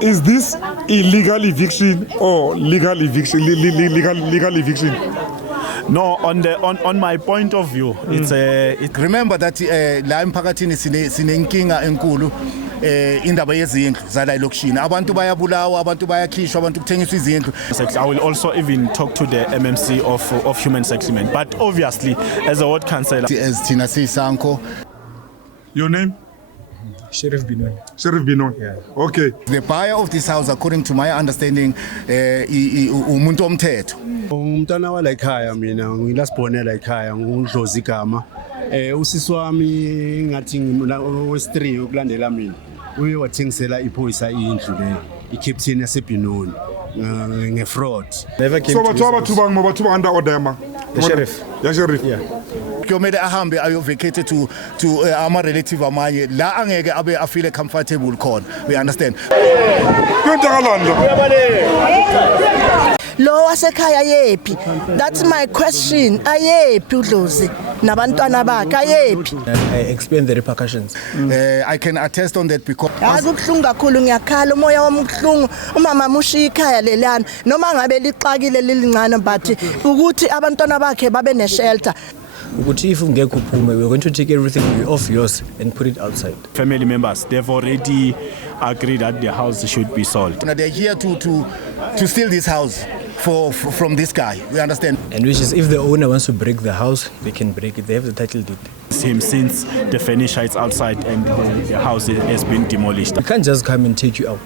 Is this illegal eviction or legal eviction? Legal eviction? No, on my point of view, it's Remember that la emphakathini sinenkinga enkulu indaba yezindlu zala elokishini. Abantu bayabulawa, abantu bayakhishwa, abantu kuthengiswa izindlu. I will also even talk to the MMC of human settlement. But obviously, as a ward councillor, As Tina Sanko, Your name? Sheriff Binon. Sheriff Binon. Yeah. Okay. the buyer of this house, according to my understanding, umuntu omthetho. Umntwana wala ekhaya mina ngilasibonela ekhaya ngudlozi igama usisi wami ngathi wes3 ukulandela mina uye wathengisela iphoyisa indlu le iCaptain yaseBinoni ngefraud. Never came So to bathu bathu under order ma. the sheriff. Yeah, sheriff. Yeah. Kuyomele ahambe ayovacate to ama relative amanye la angeke abe afile comfortable khona. We understand. Kwenzakalani la? Lo wasekhaya yephi? That's my question. Ayephi uDlozi nabantwana bakhe ayephi? I explained the repercussions. I can attest on that because Yazi ubhlungu kakhulu ngiyakhala umoya wami ubhlungu umama mushiya ikhaya lelana noma ngabe lixakile lilincane but ukuthi abantwana bakhe babe ne shelter. Ukuthi if ungekho uphume, we're going to take everything off yours and put it outside. family members, they've already agreed that the house should be sold. they're here to steal this house from this guy. We understand. And which is if the owner wants to break the house, they can break it. They have the title deed. It's him since the furniture is outside and the house has been demolished. You can't just come and take you out.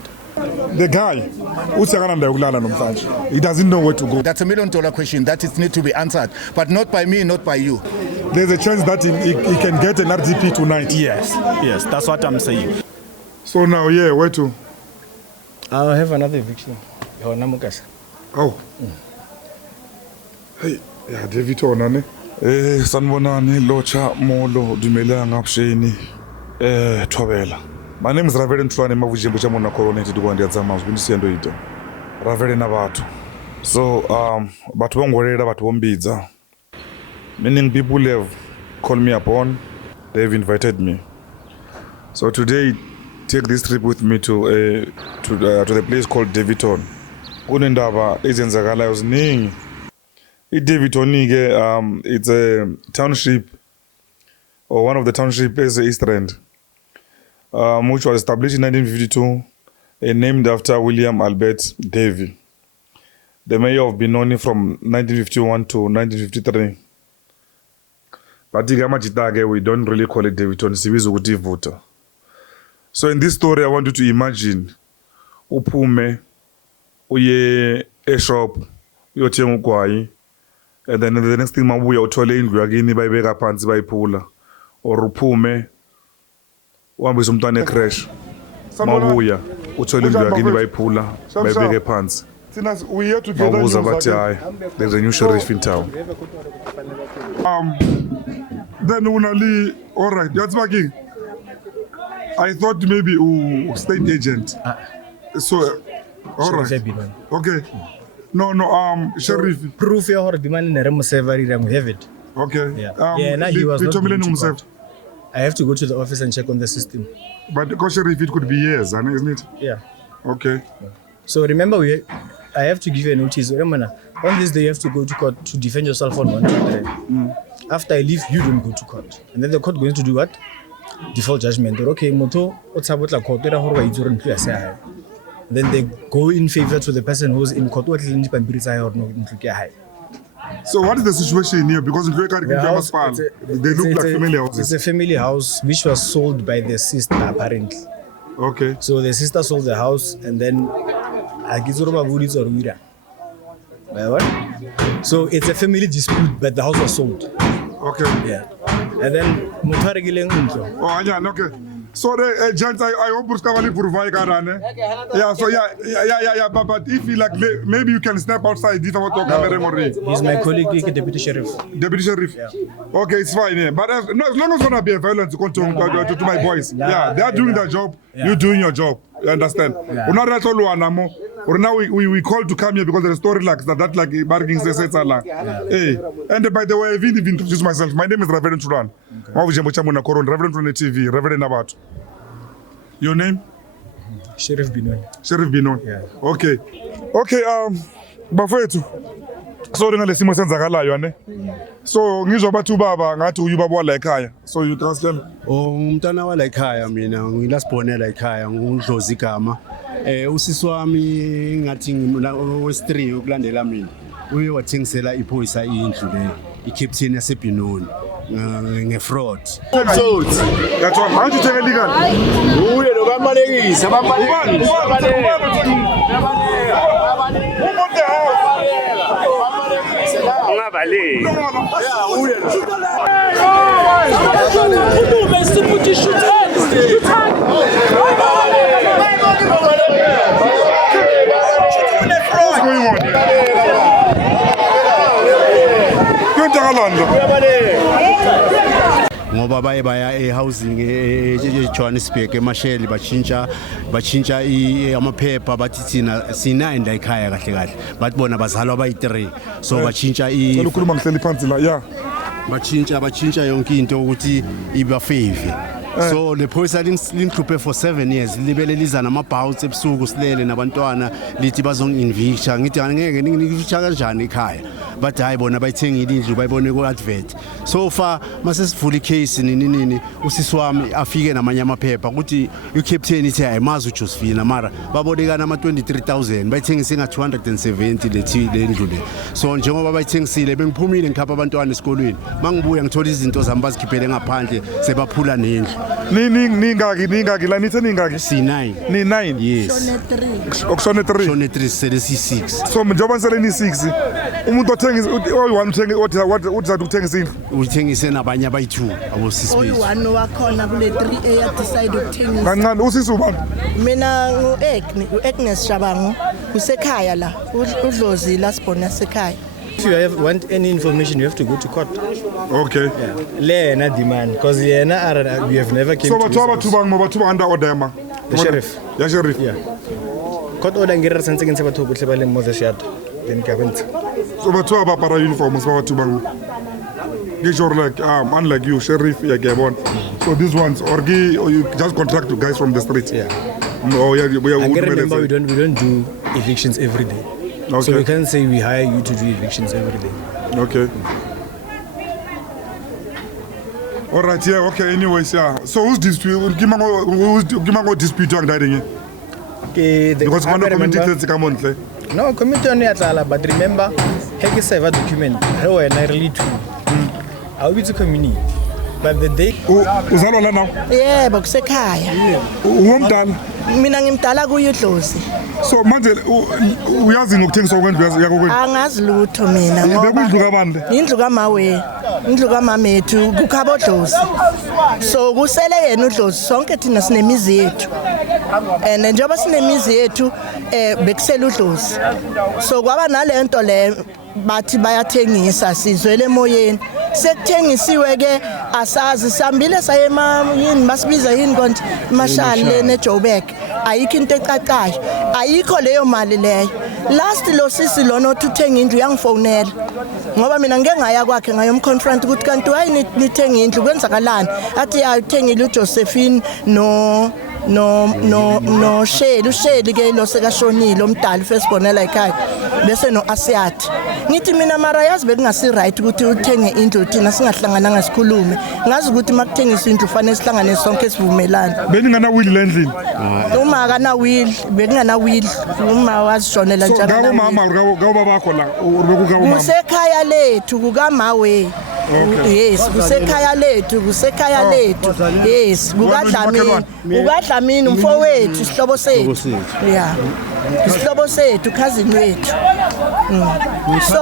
The guy usekana ndayo kulala namhlanje. He doesn't know where to go. That's $1 million question that is need to be answered, but not by me, not by you. There's a chance that he can get an RDP tonight. Yes, that's what I'm saying. So now, yeah, where to? I'll have another eviction. Oh. Hey, yeah, David onane. Sanibonani locha molo dumelanga busheni. Thobela. My name is Reverend Mhlwane Mavujembo chamona coronated kwandi yadzama zvinisiyendo ito. Reverend na bathu. So bathu bongorera bathu bombidza. Meaning people have called me upon, they've invited me. So today take this trip with me to the place called Davidton. Kunendaba ezenzakalayo ziningi. iDavidton ke it's a township or one of the township as East Rand. Which was established in 1952 and named after William Albert Davey, the mayor of Benoni from 1951 to 1953. But we don't really call it Davidton, sibiza ukuthi voter. So in this story, I want you to imagine uphume uye e-shop uyothenga ugwayi, and then the next thing mabuya uthole indlu yakini bayibeka phansi bayiphula, or uphume uhambisa umntwana ecrash mabuya uthole indlu yakini bayiphula bayibeke phansi. We here together. Mabuza bathi hayi, there's a new sheriff in town. Then unali, all right, that's working. I thought maybe state agent. So, all right. Okay. No, sheriff. Proof ya hore bimane ne re mo server ira mo have it. Okay. Yeah, now he was not going to court. I have to go to the office and check on the system. But because sheriff, it could be years, isn't it? Yeah. Okay. So remember, I have to give you a notice. Remember, on this day you have to go to court to defend yourself on 1, 2, 3. After I leave, you don't go to court. And then the court going to do what? Default judgment. Or okay, moto otsabotla court era hore wa itse ntlo ya se hae. Then they go in favor to the person who's in court. What is pampiri tsa hore no ntlo ke hae. So what is the situation here? Because they look like family houses. It's a family house which was sold by the sister apparently. Okay. So the sister sold the house and then so it's a family dispute, but the house was sold. Okay. Yeah. And then oh, yeah, okay. So the gents, I hope Puskavali Purvai Karane. Yeah, so yeah, but if you like, maybe you can step outside this about camera. He's my colleague, deputy sheriff. Deputy sheriff. Yeah. Okay, it's fine. Yeah. But as long as gonna be a violence to my boys. Yeah, they are doing their job. Yeah. You're doing your job. You understand? Yeah. Now we called to come here because there's a story like that like bargaining says hey. And by the way, I've even introduced myself. My name is Reverend Mhlwane. Okay. Reverend Mhlwane TV, Reverend Nabat. Your name? Sheriff Binoni. Sheriff Binoni. Yeah. Okay bafethu so ngalesimo senzakalayo ne so ngizwa bathu baba ngathi uyubaba wala ekhaya so you translate Umntana wala ekhaya mina ngilasibonela ekhaya ngudlozi igama. Usisi wami ngathi wes3 ukulandela mina. Uye wathengisela iphoyisa indlu le iCaptain yaseBinoni ngefraud. yathwa manje uthengelika Uye lo bamalekisa ngoba baye baya ehousing eJohannesburg eMasheli bachinja amaphepha bathi thina sinayenda ekhaya kahle kahle bathi bona bazalwa bayi3 so bachinja ukhuluma ngihleli phansi la yeah bachinja yonke into ukuthi iba favor. So le phoyisa linhluphe for 7 years libele liza namabhawuts ebusuku silele nabantwana lithi bazonginvicha ngithi angeke ngivicha kanjani ekhaya but hayi bona bayithengile indlu bayibone ku advert so far mase sivula icase nini usisi wami afike namanye amaphepha ukuthi uCaptain ithi hayi mazi uJosephine mara babonekana ama 23000 bayithengise nga 270 le ndlu le so njengoba bayithengisile bengiphumile ngikhapha abantwana esikolweni mangibuya ngithola izinto zami bazikhiphele ngaphandle sebaphula nendlu ningaki la nithi ningaki C9 ni 9 yes okushone 3 shone 3 sele C6 so njengoba sele ni 6 umuntu othengisa oyi1 uthengi uthi ukuthengisa indlu uthengise nabanye abayi2 abosisi oyi1 wakhona kule 3A ya decide ukuthengisa kancane usisi ubani mina uAgnes Shabangu usekhaya la udlozi la sibona yasekhaya. If you want any information, you have to go to court. Okay. Le na demand because we have never came so to bathu under order ma the sheriff. Yeah, sheriff. Yeah. Court order ngire sense ke batho bohle ba leng mo the shed. Then ka bentse. So bathu ba para uniforms ba bathu bang. You're like unlike you sheriff ya Gabon. So these ones or you just contract to guys from the street. Yeah. Oh yeah, remember we don't do evictions every day. Okay. So we can't say we hire you to do evictions every day. Okay. All right, yeah, okay, anyways, yeah. So who's dispute? Give me dispute on that thing. Okay, Because one community says come on, say. No, committee on yatala, but remember, heke server document. How I really true. I'll be to community. But the day Uzalwa la now? Yebo kusekhaya. Uwomdala. Mina ngimdala kuyidlozi. So manje uyazi ngokuthengiswa kwendlu yakho kwendlu? Angazi lutho mina ngoba bekuyindlu kabande. indlu kamawe, indlu kamamethu kukhabo dlozi. So kusele yena udlozi sonke thina sinemizi yethu. And njengoba sinemizi yethu bekusela udlozi. So kwaba nalento le bathi bayathengisa sizwele emoyeni. Sekuthengisiwe ke asazi sambile sayema yini basibiza yini konke mashali le Joburg ayikho into ecacayo ayikho leyo mali leyo last lo sisi lona othenga indlu yangifonela ngoba mina ngeke ngaya kwakhe ngayomconfront ukuthi kanti hayi nithenga indlu kwenzakalani athi ayithengile uJosephine no Sheli ke lo sekashonile omdala fesibonela ekhaya bese no Asiat ngithi mina mara yazi bekungasi right ukuthi uthenge indlu thina singahlangana ngasikhulume ngazi ukuthi makuthengisa indlu fanele sihlangane sonke sivumelana beningana will endlini uma akana will bekungana will uma wazishonela njalo ngabo mama ngabo bakho la ubekugabo mama kusekhaya lethu kukamawe yes kusekhaya lethu yes kukadlamini umfowethu isihlobo sethu yeah isihlobo sethu cousin wethu so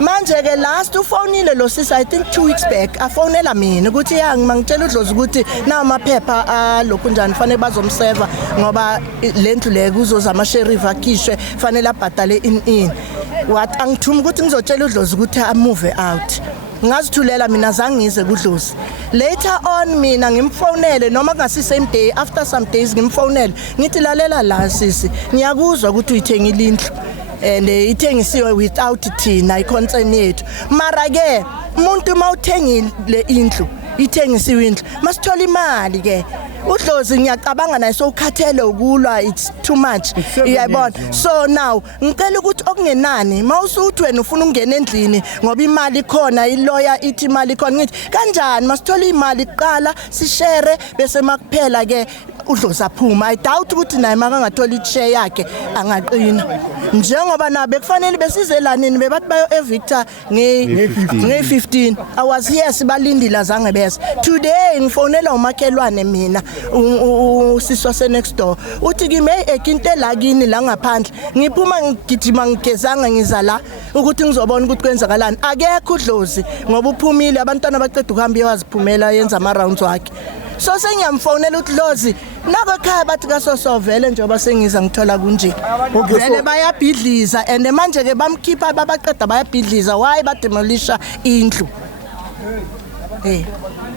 manje ke last ufonile lo sisi I think 2 weeks back afonela mina ukuthi ngangitshela udlozi ukuthi na amaphepha lokhu njani fanele bazomserva ngoba lendlu le kuzoza ama sheriff akhishwe fanele abhadale in what angithuma ukuthi ngizotshela udlozi ukuthi move out ngazithulela mina zange ngize kudlozi later on mina ngimfonele noma kungasi same day after some days ngimfonele ngithi lalela la sisi ngiyakuzwa ukuthi uyithengile indlu and ithengisiwe without thina iconcern yethu mara ke umuntu mawuthengile indlu ithengisiwe indlu masithola imali ke uDlozi ngiyacabanga naye sowukhathele ukulwa it's too much uyayibona so now ngicela ukuthi okungenani mawusuthi wena ufuna ukungena endlini ngoba imali khona ilawyer ithi imali khona ngithi kanjani masithola imali kuqala sishare bese makuphela ke uDlozi aphuma I doubt ukuthi naye makangathola ishare yakhe angaqina njengoba nabe kufanele besizelanini bebathi bayo evictor nge15 I was here sibalindile azange bese today ngifonela umakhelwane mina usiswa se next door uthi kimi ekinte la kini la ngaphandle ngiphuma ngigijima ngigezanga ngiza la ukuthi ngizobona ukuthi kwenzakalani akekho uDlozi ngoba uphumile abantwana baqeda ukuhamba yaziphumela yenza ama rounds wakhe so sengiyamfonela uDlozi nabo ekhaya bathi kasosovele njengoba sengiza ngithola kunje vele bayabhidliza and manje ke bamkhipha babaqeda bayabhidliza why bademolisha indlu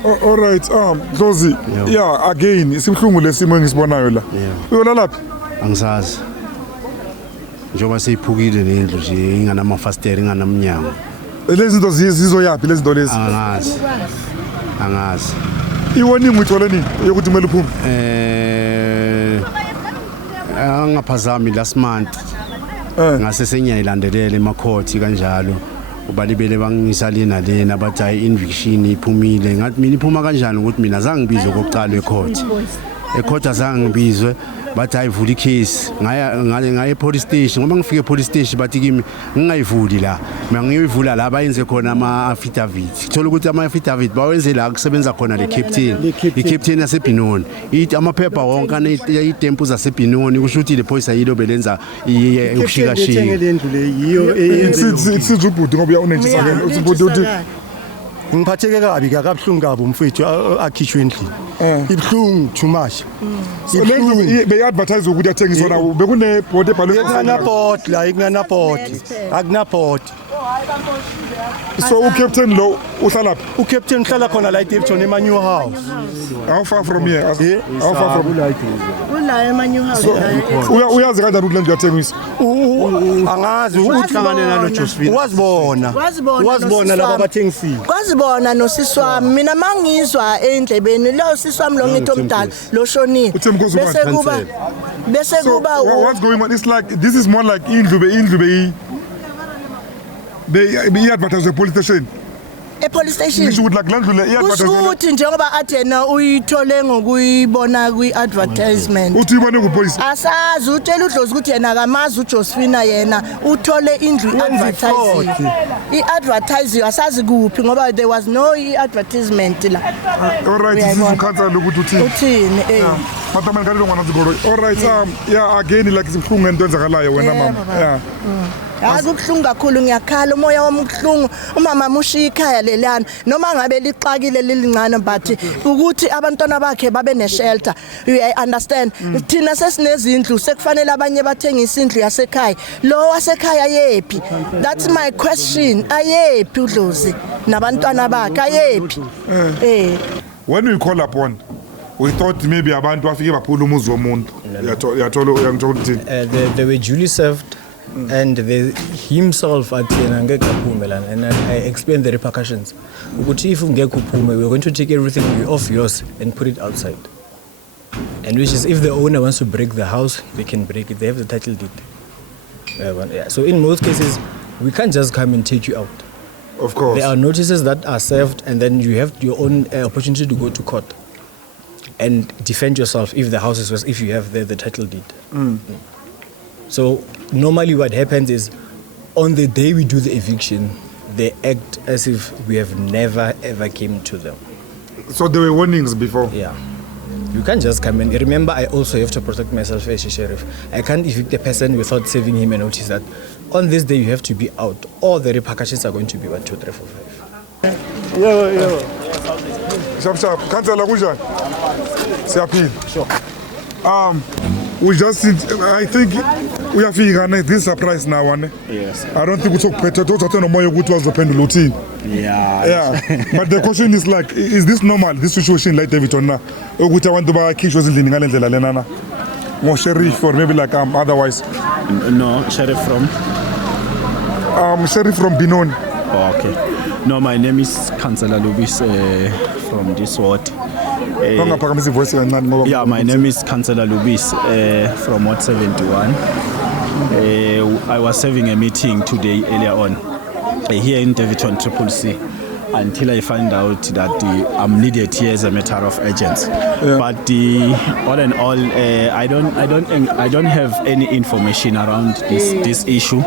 All right, Dlozi, yeah, again, isibhlungu lesimo engisibonayo la. Uyona laphi? Angisazi. Njoba seyiphukile lendlu nje inganamafasteri inganamnyango. Lezi zinto zizoyapi lezi zinto lezi? Angazi. Iwarning uyithole nini yokuthi kumele uphume? Angaphazami last month. Ngase sengiyayilandelela emakhothi kanjalo. Ubalibele bangisalina lena bathi hayi inviction iphumile ngathi mina iphuma kanjani ukuthi mina azange ngibizwe kokuqala ecourt azange ngibizwe bathi ayivula icase ngaya police station ngoba ngifike police station bathi kimi ngingayivuli la mina ngiyivula la bayenze khona ama affidavit thola ukuthi ama affidavit bawenze la kusebenza khona le captain yaseBinoni ithi amaphepha wonke aneyitempu zaseBinoni kusho ukuthi le police ayilo belenza ukushikashika lendlu le yiyo isizubhuti ngoba uyawunenjisa ke usibhuti uthi ngiphatheke kabi kakabhlungu kabi umfethu akhishwe endlini ibhlungu too much lendlu beyi-advertise ukuthi athengiswa nawo bekune board ebhalwe akunabot la akunabot so ucaptain lo uhlala phi ucaptain uhlala khona la eDaveyton ema-new house how far from here how far from ula ema-new house uyazi kanjani ukuthi lendlu yathengisa angazi uhlangane nalo Josephine wazibona laba bathengisile kwazibona nosisi wami mina mangizwa endlebeni lo sisi wami lo ngithi omdala lo shonile bese kuba what's going on it's like this is more like indlu beyi-advertise police station police station ngisho ukuthi like lendlu le i-advertise ukuthi njengoba athi yena uyithole ngokuyibona kwi-advertisement uthi uyibone kupolice asazi utshela uDlozi ukuthi yena akamazi uJosephine yena uthole indlu i-advertise asazi kuphi ngoba there was no advertisement la all right this is ukhansela ukuthi uthini matamani kanti ngwana zigoro all right yeah again like isibhlungu ngento enzakalayo wena mama yeah akubuhlungu kakhulu ngiyakhala umoya wami ubuhlungu umama mushiya ikhaya lelana noma ngabe lixakile lilincane but ukuthi abantwana bakhe babe ne-shelter you understand thina sesinezindlu sekufanele abanye bathengisa indlu yasekhaya lo wasekhaya yephi that's my question ayephi uDlozi nabantwana bakhe ayephi when we call upon we thought maybe abantu bafike baphula umuzi womuntu yathola uyangithola ukuthi they were duly served and himself at ngeke aphume lana and I explained the repercussions ukuthi if ungeke uphume we're going to take everything off yours and put it outside and which is if the owner wants to break the house they can break it they have the title deed so in most cases we can't just come and take you out of course there are notices that are served and then you have your own opportunity to go to court and defend yourself if the house is if you have the title deed So normally what happens is on the day we do the eviction, they act as if we have never ever came to them. So there were warnings before? Yeah. You can't just come in. Remember, I also have to protect myself as a sheriff. I can't evict a person without serving him a notice that on this day you have to be out. All the repercussions are going to be 1, 2, 3, 4, 5. Yeah. Sharp. Councillor kunjani? Siyaphila. Sure. We just I think uyafika ne this surprise now ne. Yes. I don't think utokuphethe uthathe nomoya ukuthi wazophendula uthini. Yeah. But the question is like is this normal this situation like Daveyton na ukuthi abantu bakhishwe ezindlini ngalendlela lena na? Ngo sheriff or maybe like otherwise. No, sheriff from Sheriff from Binoni. Oh, okay. No, my name is Councillor Lubis from this ward. Bangaphakamisa ivoice kancane ngoba Yeah, my name is Councillor Lubis from Ward 71. I was having a meeting today earlier on here in Davidton C until I find out that I'm needed here as a matter of urgency. But all in all, I don't have any information around this issue,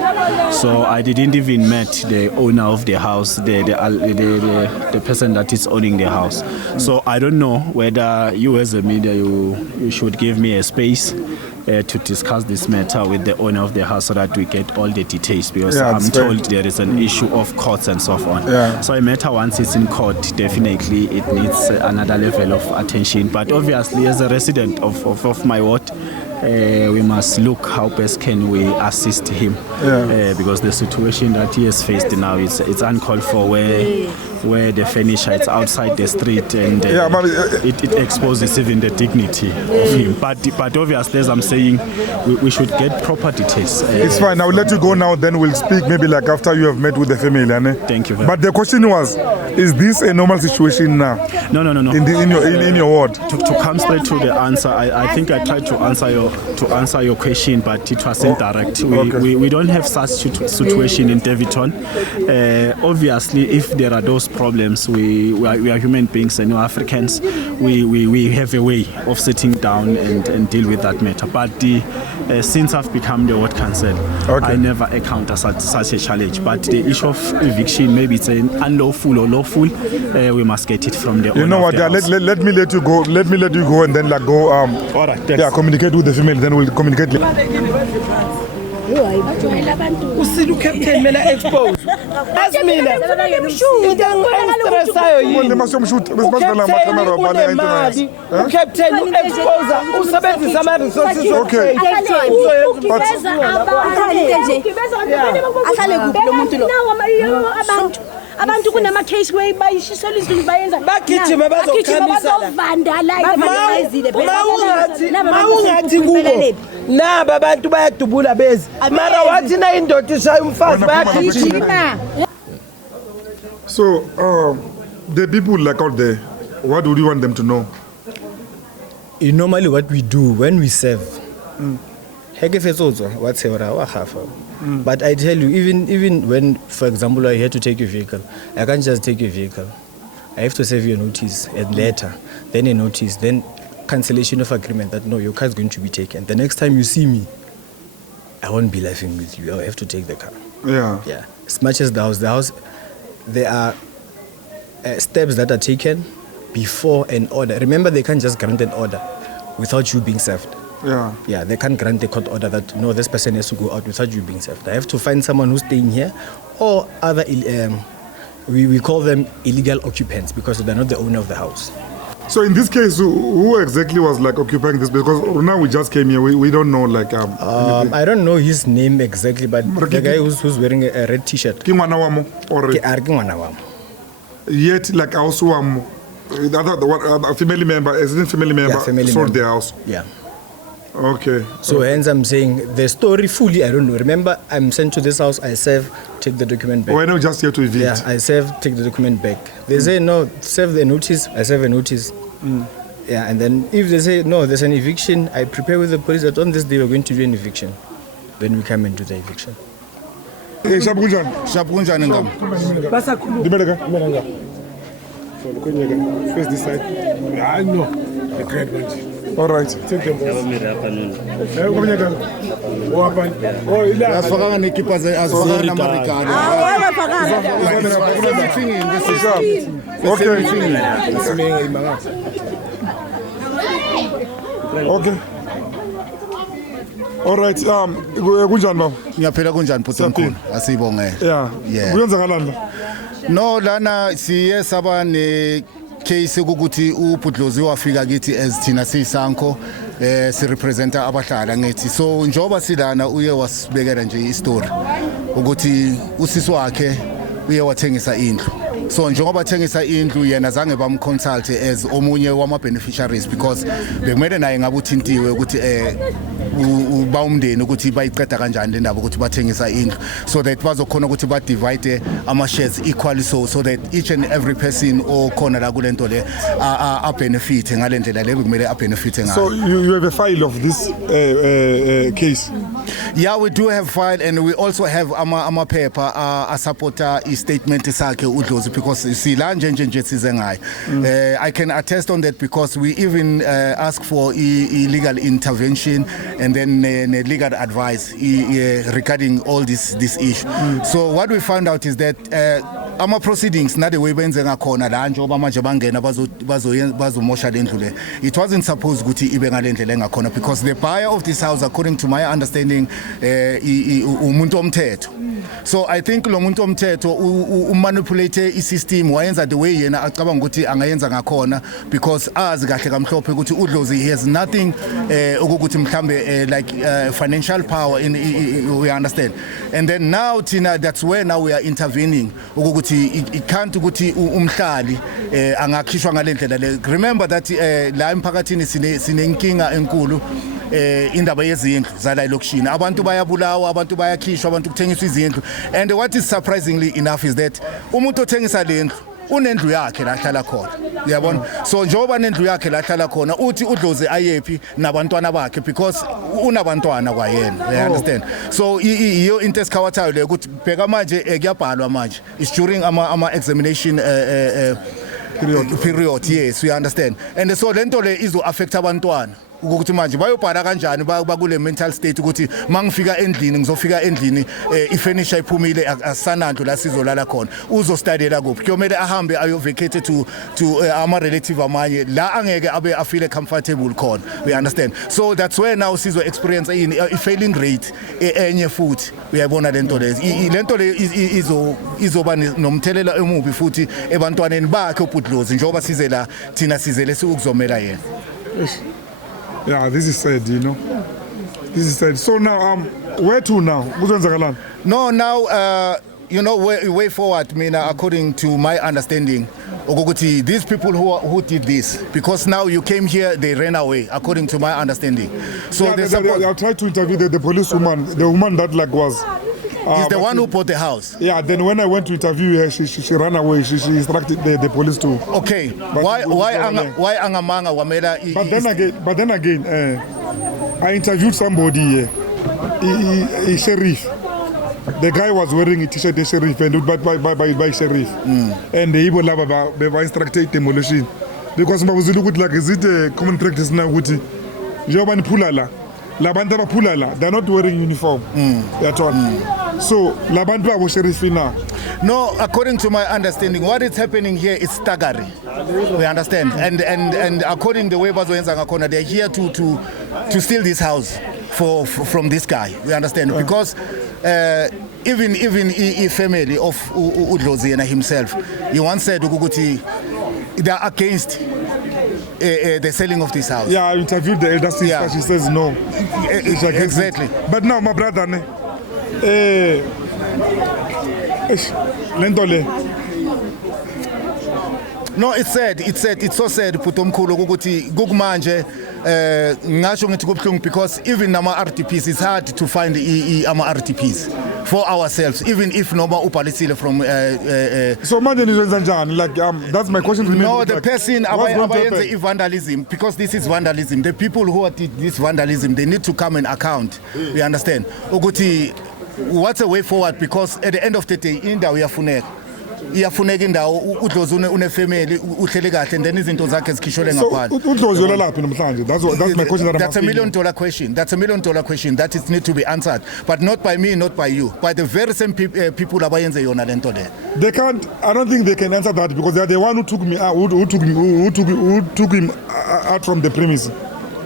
so I didn't even met the owner of the house, the person that is owning the house. So I don't know whether you as a media you should give me a space to discuss this matter with the owner of the house so that we get all the details, because Yeah, I'm it's fair. told there is an issue of courts and so on. Yeah. So a matter once it's in court, definitely it needs another level of attention. But obviously, as a resident of my ward, we must look how best can we assist him, because the situation that he has faced now it's uncalled for, where the furniture is outside the street and it exposes even the dignity of him. But obviously, as I'm saying, we should get proper details. it's fine. I will let you go now. Then we'll speak maybe like after you have met with the family. Thank you very But the question was, is this a normal situation now? No. In your ward? To come straight to the answer, I think I tried to answer your question, but it wasn't direct. We don't have such situation in Davidton. Obviously, if there are those problems, we are human beings and Africans. We have a way of sitting down and deal with that matter. But since I've become the ward council, I never encounter such a challenge. But the issue of eviction, maybe it's an unlawful or lawful, we must get it from the owner. You know what? of the house. Let me let you go. Let me let you go and then like go. All right. Thanks. Yeah, communicate with the family. Then we'll communicate. usilu captain mina expose asimina into engistressayo yini unemali ucaptain u-expose usebenzisa ama-resources Okay. abantu kunama-case way bayishisela izulu bayenza bagijima bazokhamisa mawungathi kubo naba abantu bayadubula bezi mara wathi na indoda ishaya umfazi bayagijima. So, the people like out there, what would you want them to know? Normally what we do when we serve, but I tell you, even when, for example, I had to take your vehicle, I can't just take your vehicle. I have to serve you a notice, a letter, then a notice, then cancellation of agreement that no, your car is going to be taken. The next time you see me, I won't be laughing with you. I have to take the car. Yeah. As much as the house, there are steps that are taken before an order. Remember, they can't just grant an order without you being served. Yeah, they can't grant a court order that no, this person has to go out without you being served. I have to find someone who's staying here, or other. We call them illegal occupants because they're not the owner of the house. So in this case, who exactly was like occupying this? Because now we just came here, we don't know like. I don't know his name exactly, but the guy who's wearing a red T-shirt. Yet like also a family member, as in family member, sold their house. Yeah. Okay. So hence I'm saying the story fully, I don't know. Remember, I'm sent to this house, I serve, take the document back. Why not just here to evict? Yeah, I serve, take the document back. They say no, serve the notice, I serve a notice. Yeah, and then if they say no, there's an eviction, I prepare with the police that on this day we're going to do an eviction. Then we come and do the eviction. Hey, Shapunjan. Shapunjan ngam. Face this side. I know. The great one. All right. Take them. Asifakanga nekipa asifakanga namarikani. Okay. All right. Kunjani baba? Ngiyaphela kunjani phuthu omkhulu? Asibonge. Yeah. Kuyenzakalani? No, lana siye saba ne case ukuthi uBhudlozi wafika kithi as thina siyisanko si representa abahlala ngithi. So njoba silana uye wasibekela nje istory ukuthi usisi wakhe uye wathengisa indlu. so njengoba bathengisa indlu yena zange bamconsult as omunye wama beneficiaries because bekumele naye ngabe uthintiwe ukuthi bawumndeni ukuthi bayiqeda kanjani le ndaba ukuthi bathengisa indlu so that bazokhona ukuthi ba divide ama shares equally so that each and every person okhona la kulento le a benefit ngalendlela le bekumele a benefit ngayo. So you have a file of this case? Yeah, we do have file and we also have ama paper a supporter I statement sakhe uDlozi because you see la nje size ngayo. I can attest on that because we even ask for illegal intervention and then legal advice regarding all this issue. So what we found out is that ama proceedings na the way benze ngakhona la njengoba manje bangena bazomosha lendlu le, it wasn't supposed ukuthi ibe ngalendlela ngakhona because the buyer of this house according to my understanding umuntu omthetho. So I think lo muntu omthetho umanipulate isystem wayenza the way yena acabanga ukuthi angayenza ngakhona because azi kahle kamhlophe ukuthi uDlozi has nothing ukuthi mhlambe like financial power in we understand. And then now Tina, that's where now we are intervening ukuthi it can't ukuthi umhlali angakhishwa ngalendlela le. Remember that la emphakathini sinenkinga enkulu indaba yezindlu zala elokishini abantu bayabulawa abantu bayakhishwa abantu kuthengiswa izindlu and what is surprisingly enough is that umuntu othengisa lendlu unendlu yakhe la hlala khona uyabona so njoba nendlu yakhe la hlala khona uthi uDlozi ayephi nabantwana bakhe because unabantwana kwayena you understand so iyo into esikhawathayo le ukuthi bheka manje kuyabhalwa manje is during ama examination period yes we understand and so lento le izo affect abantwana ukuthi manje bayobhala kanjani bakule mental state ukuthi mangifika endlini ngizofika endlini ifurniture iphumile asanandlo la sizolala khona uzostudela kuphi kuyomela ahambe ayo vacate to ama relative amanye la angeke abe afile comfortable khona we understand so that's where now sizo experience in a failing rate enye futhi uyayibona lento le izoba nomthelela emubi futhi ebantwaneni bakhe uBudlozi njengoba size la thina sizele ukuzomela yena. Yeah, this is sad, you know. This is sad. So now, where to now? No, now, you know, way forward, according to my understanding, Ogoguti, these people who did this, because now you came here, they ran away, according to my understanding. So yeah, I tried to interview the policewoman, the woman that like was... He's the one who bought the house. Yeah, then when I went to interview her, she ran away. She instructed the police to... Okay, why Angamanga Wamela... But then again, I interviewed somebody, a sheriff. The guy was wearing a t-shirt, a sheriff, and by sheriff. And the Igbo Laba, they were instructed demolition. Because Mabuzulu would like, is it a common practice now? Joban Pulala, Labanda Pulala, they're not wearing uniform. That's all. So, Labandwa was sheriff now. No, according to my understanding, what is happening here is staggering. We understand, and according to the way Bazo they're here to steal this house from this guy. We understand because even a family of uDlozi and himself, he once said they are against the selling of this house. Yeah, I interviewed the elder sister. Yeah. She says no. Exactly. But now, my brother, no, it's sad. It's so sad. Putomkhulu ukuthi gugmanje ngasho ngithi kubhlungu because even nama RTPs it's hard to find ama RTPs for ourselves even if noma ubhalisile from so manje nizwenza njani like that's my question to no the person abayenze vandalism because this is vandalism the people who did this vandalism they need to come and account we understand ukuthi what's a way forward because at the end of the day indawo iyafuneka indawo uDlozi une family uhlele kahle and then izinto zakhe zikhishole ngaphandle so uDlozi laphi namhlanje that's my question that's $1 million question that is need to be answered but not by me not by you by the very same people abayenze yona lento le they can't I don't think they can answer that because they are the one who took me out who took him out from the premise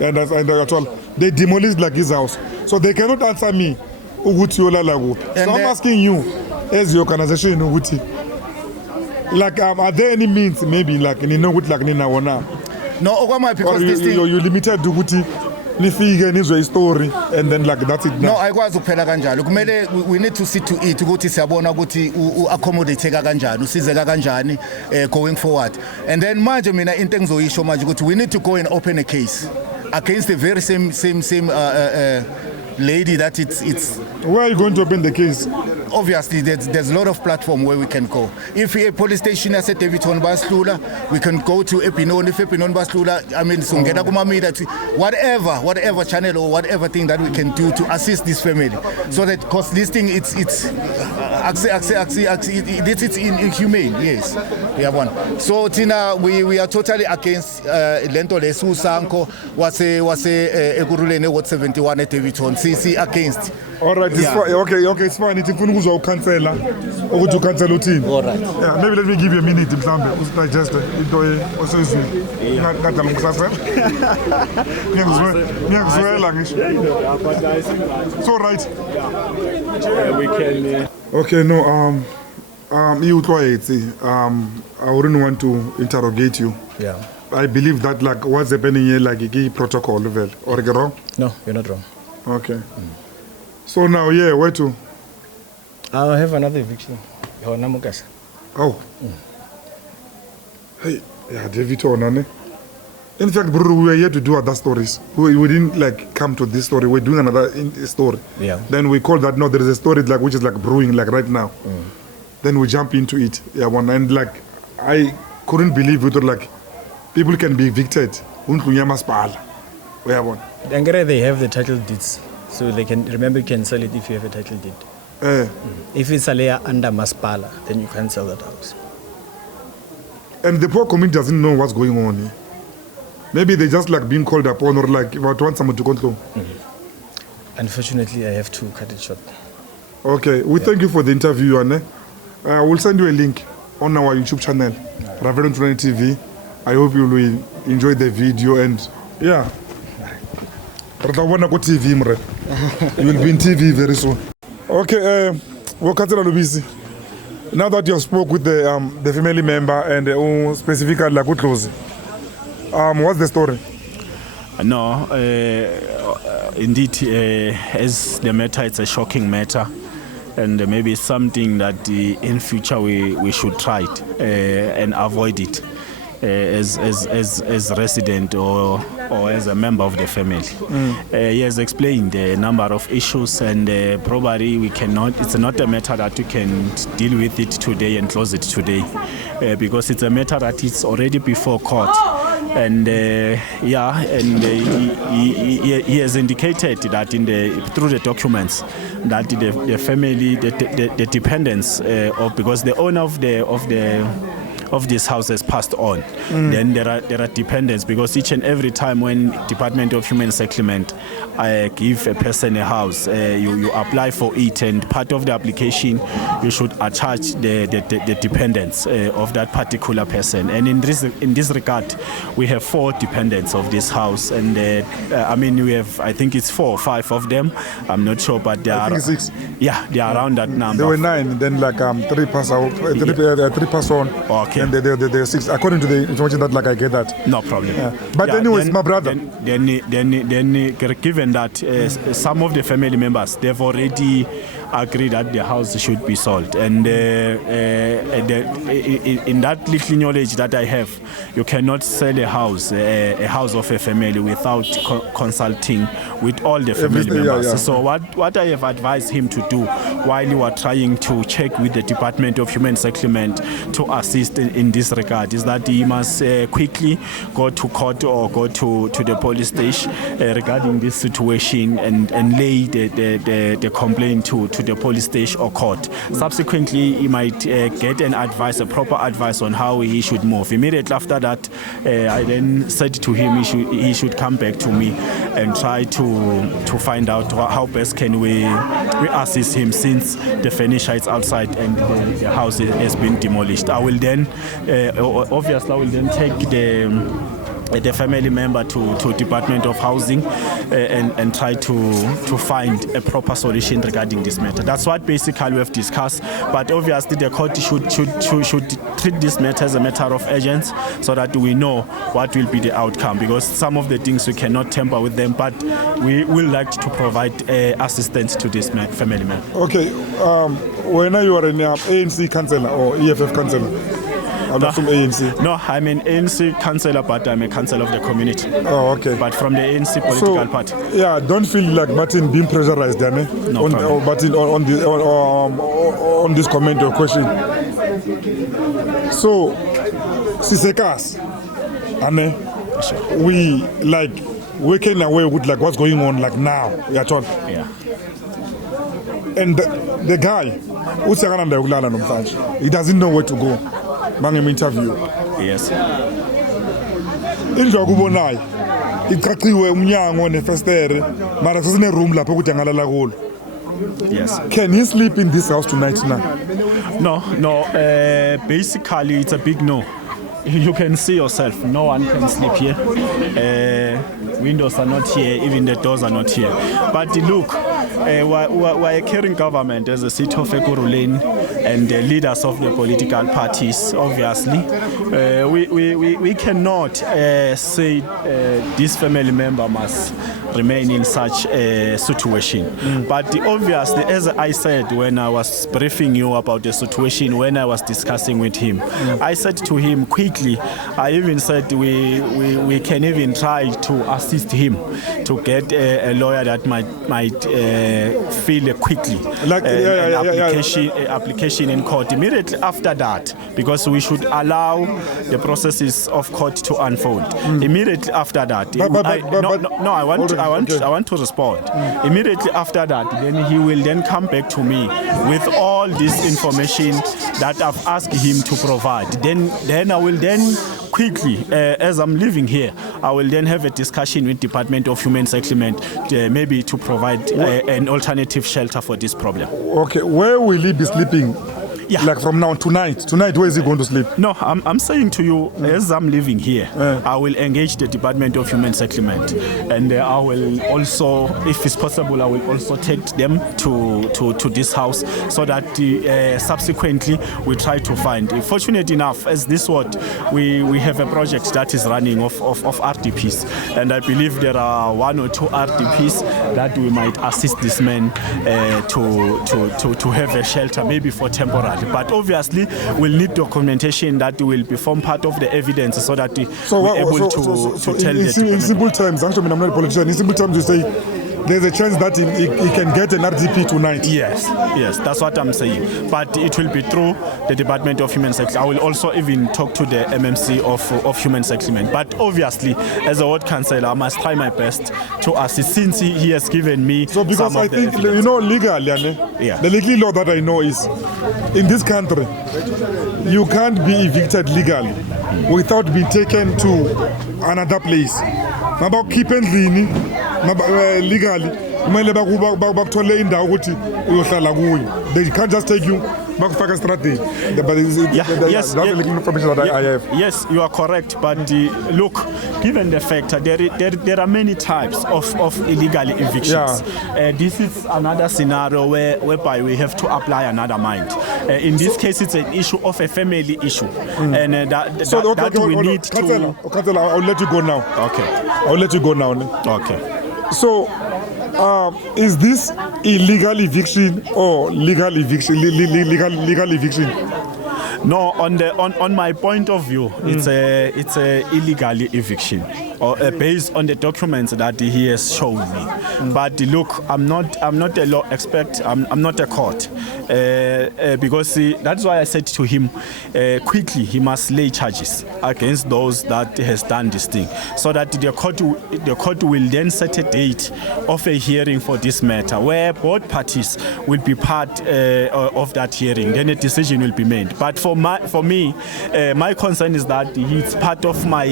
and at all they demolished like his house so they cannot answer me ukuthi yolala kuphi so I'm asking you as your organization ukuthi like are there any means maybe like you know with like nina wona no okwama because this thing you limited ukuthi nifike nizwe istory and then like that's it No, now. ayikwazi ukuphela kanjalo. Kumele we need to see to it ukuthi siyabona ukuthi accommodate kanjani, usizeka kanjani going forward. And then manje mina into engizoyisho manje ukuthi we need to go and open a case against the very same lady that it's Where are you going to open the case? obviously there's a lot of platform where we can go. If a police station as at Davidton Baslula, we can go to Epinon. If Epinon Baslula, I mean, Sungena Kumamida, whatever channel or whatever thing that we can do to assist this family, so that because this thing it's inhumane. Yes, we have one. So Tina, we are totally against Lento Lesu Sanko was a Egurulene Wat 71 at Davidton. CC against. All right, it's fine. Okay, it's fine. It's fine. Uzo cancela. Or to cancel routine. All right. Yeah, maybe let me give you a minute. Mhlambe digest into osizwe. Ngada ngkusasa. Ngiyakuzwela ngisho. It's all right. We can. Okay, no. You I wouldn't want to interrogate you. Yeah. I believe that like what's happening here like a protocol level. Or get wrong? No, you're not wrong. Okay. So now, yeah, where to? I'll have another eviction. Namukas. Oh. Hey, yeah, David Onane. In fact, bro, we were here to do other stories. We didn't like come to this story. We're doing another story. Yeah. Then we call that, no, there is a story like which is like brewing like right now. Then we jump into it. Yeah, one and like I couldn't believe it. Like people can be evicted. They have the title deeds. So they can remember you can sell it if you have a title deed. If it's a layer under Maspala, then you can't sell that house. And the poor community doesn't know what's going on. Eh? Maybe they just like being called upon or like want someone to control. Unfortunately, I have to cut it short. Okay, we thank you for the interview, Anne. We'll send you a link on our YouTube channel, Raveron TV. I hope you will enjoy the video and yeah. You will be in TV very soon. Okay, Lubisi. Now that you have spoke with the family member and specifically like close, what's the story? No, indeed, as the matter, it's a shocking matter, and maybe something that in future we should try it and avoid it. As resident or as a member of the family. He has explained a number of issues and probably we cannot, it's not a matter that you can deal with it today and close it today because it's a matter that is already before court. And he has indicated that through the documents that the family, the dependents because the owner of this house has passed on. Then there are dependents because each and every time when Department of Human Settlement give a person a house, you apply for it, and part of the application you should attach the dependents of that particular person. And in this regard, we have 4 dependents of this house, and we have, I think it's 4 or 5 of them. I'm not sure, but they are 6. Yeah, they are around that number. There were 9, then like 3 pass out, 3 pass on. Okay. And there are 6. According to the information that like I get that. No problem. Yeah. But anyways, my brother. Then given that some of the family members, they've already agreed that the house should be sold, and in that little knowledge that I have, you cannot sell a house of a family without consulting with all the family members. Yeah. So what I have advised him to do while you are trying to check with the Department of Human Settlement to assist in this regard is that he must quickly go to court or go to the police station regarding this situation and lay the complaint to the police station or court. Subsequently, he might get a proper advice on how he should move. Immediately after that, I then said to him he should come back to me and try to find out how best can we assist him since the furniture is outside and the house has been demolished. I will then, obviously, take the family member to Department of Housing and try to find a proper solution regarding this matter. That's what basically we have discussed. But obviously the court should treat this matter as a matter of urgency so that we know what will be the outcome, because some of the things we cannot tamper with them, but we will like to provide assistance to this family member. Okay, when you are an ANC councillor or EFF councillor? I'm not from ANC. No, I'm an ANC councillor, but I'm a councillor of the community. Oh, okay. But from the ANC political party. Yeah, don't feel like Martin being pressurized, Danny, No problem. Martin, on this comment or question. So, Sisekas, we like working away with like what's going on like now. Yeah. And the guy, he doesn't know where to go. Banging interview. Yes. Indlu akubonayo icaciwe umnyango nefestere mara sesine room lapho ukuthi angalala kulo. Yes. Can he sleep in this house tonight now? No. Basically, it's a big no. You can see yourself. No one can sleep here. Windows are not here. Even the doors are not here. But look, we're a caring government as a city of Ekurhuleni and the leaders of the political parties. Obviously, we cannot say this family member must remain in such a situation. But obviously, as I said when I was briefing you about the situation, when I was discussing with him, I said to him quickly, I even said we can even try to assist him to get a lawyer that might fill quickly like application in court immediately after that, because we should allow the processes of court to unfold. Immediately after that, I want to respond. Immediately after that, then he will then come back to me with all this information that I've asked him to provide. Then I will then quickly, as I'm living here, I will then have a discussion with Department of Human Settlement, maybe to provide an alternative shelter for this problem. Okay, where will he be sleeping? Yeah. Like from now tonight, where is he going to sleep? No, I'm saying to you, as I'm living here, I will engage the Department of Human Settlement, and I will also, if it's possible, I will also take them to this house so that subsequently we try to find. Fortunate enough, as this ward, we have a project that is running of RDPs, and I believe there are 1 or 2 RDPs that we might assist this man to have a shelter, maybe for temporary. But obviously, we'll need documentation that will form part of the evidence so that we're able to tell the in simple terms, actually, I'm not a politician. In simple terms, you say there's a chance that he can get an RDP tonight. Yes, that's what I'm saying. But it will be through the Department of Human Settlement. I will also even talk to the MMC of Human Settlement. But obviously, as a ward councillor, I must try my best to assist, since he has given me so because some of I the think, evidence. you know, legally, Yeah. the legal law that I know is, in this country, you can't be evicted legally without being taken to another place. About keeping legally, they can't just take you back to strategy. Yes, that's the legal information that I have. Yes, you are correct. But look, given the fact that there are many types of illegal evictions, this is another scenario whereby we have to apply another mind. In this case, it's an issue of a family issue, and that we need to. Councillor, I'll let you go now. Okay. I'll let you go now. Okay. So, is this illegal eviction or legal eviction? Legal eviction. No, on my point of view, it's a illegal eviction, or based on the documents that he has shown me. But look, I'm not a law expert. I'm not a court, because that's why I said to him, quickly he must lay charges against those that has done this thing, so that the court will then set a date of a hearing for this matter, where both parties will be part of that hearing. Then a decision will be made. But for for me, my concern is that he's part of my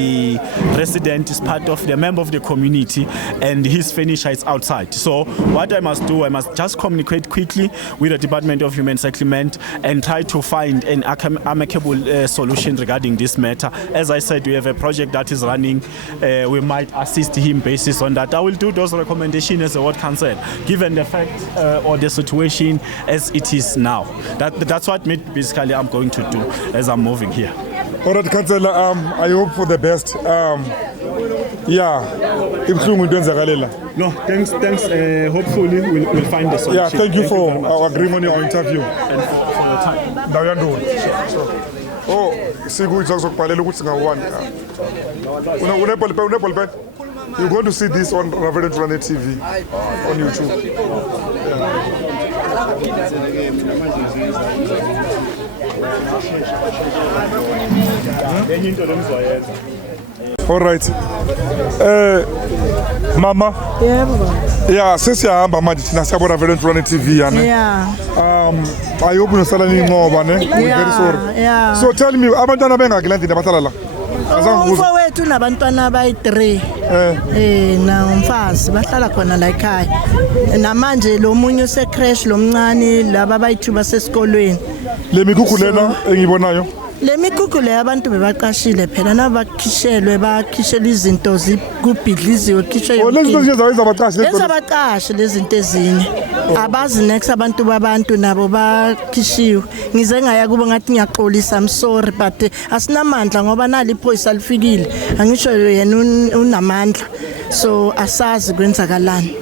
resident, is part of the member of the community, and his furniture is outside. So what I must do, I must just communicate quickly with the Department of Human Settlement and try to find an amicable solution regarding this matter. As I said, we have a project that is running. We might assist him basis on that. I will do those recommendations as a ward council, given the fact or the situation as it is now. That's what basically I'm going to do as I'm moving here. All right, Councillor, I hope for the best. Ibhlungu into enzakalela. No, thanks. Hopefully we'll find the solution. Yeah, thank you for agreeing on your interview. And for your time. Dawuyandula. Oh, sikuyithola sokubhalela ukuthi singa-1. Une-ball pen. You're going to see this on Ravel Ntulwane TV on YouTube. All right. Mama. Yeah, baba. Yeah, sesiyahamba manje thina siyabona Ravel Ntulwane TV yana. Yeah. I hope unosala ninqoba ne. We're very sorry. Yeah. So tell me, abantwana bengaki la ndini abahlala la? Umfowethu unabantwana abayi-3 na umfazi bahlala khona la ekhaya namanje lo munye usecrash lo mncane laba abayi-2 basesikolweni. Le mikhukhu lena engibonayo. Le mikhukhu le abantu bebaqashile phela bakhishelwe izinto kubhidliziwe khishwe yonke. Lezi zinto zenza abaqashi lezi abaqashi lezi zinto ezinye. Abazi next abantu babantu nabo bakhishiwe. Ngize ngaya kubo ngathi ngiyaxolisa, I'm sorry but asinamandla ngoba nali iphoyisa lifikile. Angisho yena unamandla. So asazi kwenzakalani.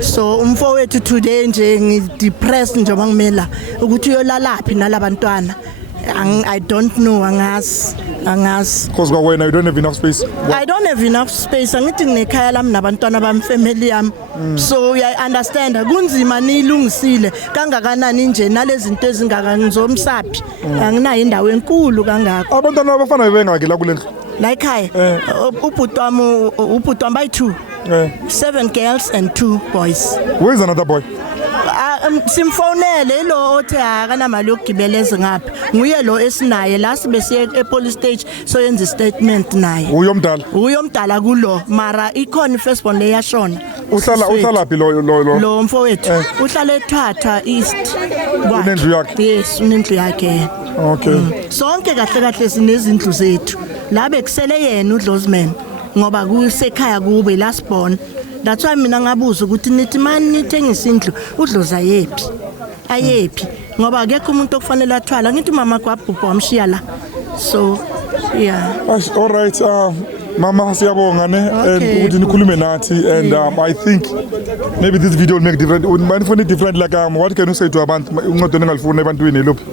So umfowethu today nje ngidepressed njengoba ngimela ukuthi uyolalaphi nalabantwana. I don't know, angazi. Because you don't have enough space. I don't have enough space. Angithi nginekhaya lami nabantwana bami, family yami. So I understand. Kunzima nilungisile kangakanani nje nalezi zinto ezingaka ngizomsaphi. Anginayo indawo enkulu kangaka. Abantwana abafana bengaki la kule ndlu? La ekhaya. Ubhuti wami bayi-2. 7 girls and 2 boys. Where is another boy? Simfonele lo othi akanamali yokugibeleza ngapha. Nguye lo esinaye la sibesiye epolice stage so yenza statement naye. Uyomdala kulo mara ikhona firstborn le yashona. Uhlala phi lo mfowethu uhlala eThatha East. Unendlu yakhe? Yes, unendlu yakhe. Okay. Sonke kahle sinezindlu zethu. La bekusele yena uDlozman ngoba kusekhaya kube last born. That's why mina ngabuza ukuthi nithi mani nithengisa indlu uDlozi ayephi ngoba akekho umuntu okufanele athwala ngithi mama kwabhubha wamshiya la. So yeah. All right, mama siyabonga ne ukuthi nikhulume nathi and I think maybe this video will make different. Manifuni different like what can you say to abantu uncedo ningalifuna ebantwini lophi?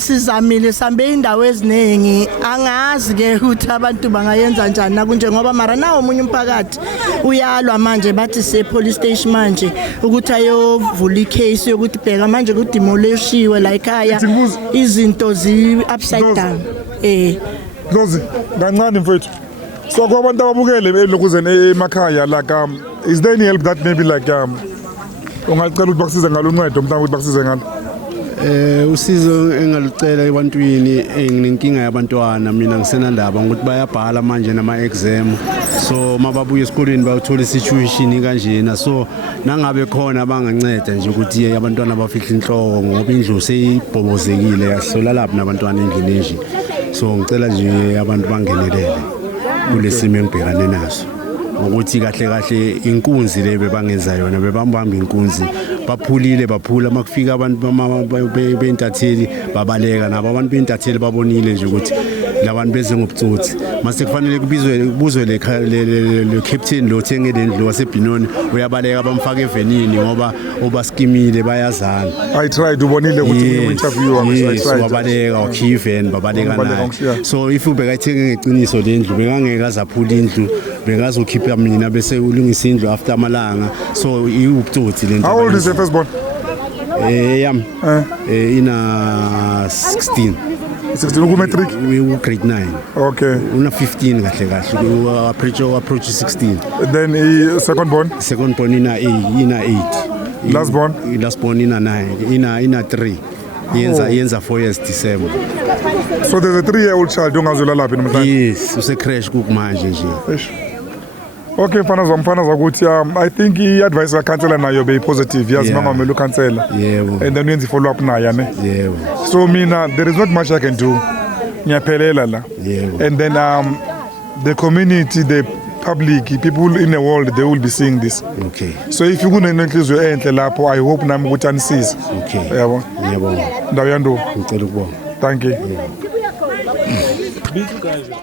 Sizamile sambe indawo eziningi angazi ke ukuthi abantu bangayenza njani nakunje ngoba mara nawo omunye umphakathi uyalwa manje bathi se police station manje ukuthi ayovula icase yokuthi bheka manje kudemolishiwe la ekhaya izinto zi upside down. Dlozi kancane mfethu. So kwabantu ababukele lokuzene emakhaya like is there any help that maybe like ungacela ukuthi bakusize ngalo uncedo mhlawumbe ukuthi bakusize ngalo? Usizo engalucela ebantwini enginenkinga yabantwana mina ngisenandaba ukuthi bayabhala manje nama exam so mababuye esikoleni bayothola situation kanjena so nangabe khona banganceda nje ukuthi abantwana bafihla inhloko ngoba indlu seyibhobozekile yasola lapha nabantwana endlini nje so ngicela nje abantu bangenelele kulesimo engibhekane naso ukuthi kahle inkunzi le bebangenza yona bebambamba inkunzi baphula makufika abantu bentatheli babaleka nabo abantu bentatheli babonile nje ukuthi labantu beze ngobutsotsi mase kufanele kubuzwe le captain lo thengele indlu waseBinoni uyabaleka bamfaka evenini ngoba obaskimile bayazana. I tried ubonile ukuthi interview I tried wabaleka wakhiven babaleka naye so if ubeka ithenge ngeqiniso le ndlu bengangeke azaphula indlu bengazokhipha mina bese ulungisa indlu after amalanga so iubutsotsi le ndlu. How old is the firstborn? Yam ina 16 ku matric grade 9. Okay. Una 15 kahle approach 16. Then second born ina 8. Last born ina 9 ina 3. yenza 4 years December. So there's a 3-year-old child ongazolala lapha namhlanje. Yes, use crash kumanje nje. Okay, mfana zakuthi I think i-advice ka-counselor nayo be-positive yazi Yeah. mangamele ucounselor Yebo. and then uyenze i-follow up naye ne. Yebo. So mina there is not much I can do. Ngiyaphelela la. Yebo. And then the community, the public, people in the world, they will be seeing this. Okay. So if you kunenhliziyo enhle lapho, I hope nami ukuthi anisize. Okay. Yabo. Yebo. Ndawo yandu. Ngicela ukubonga. Thank you.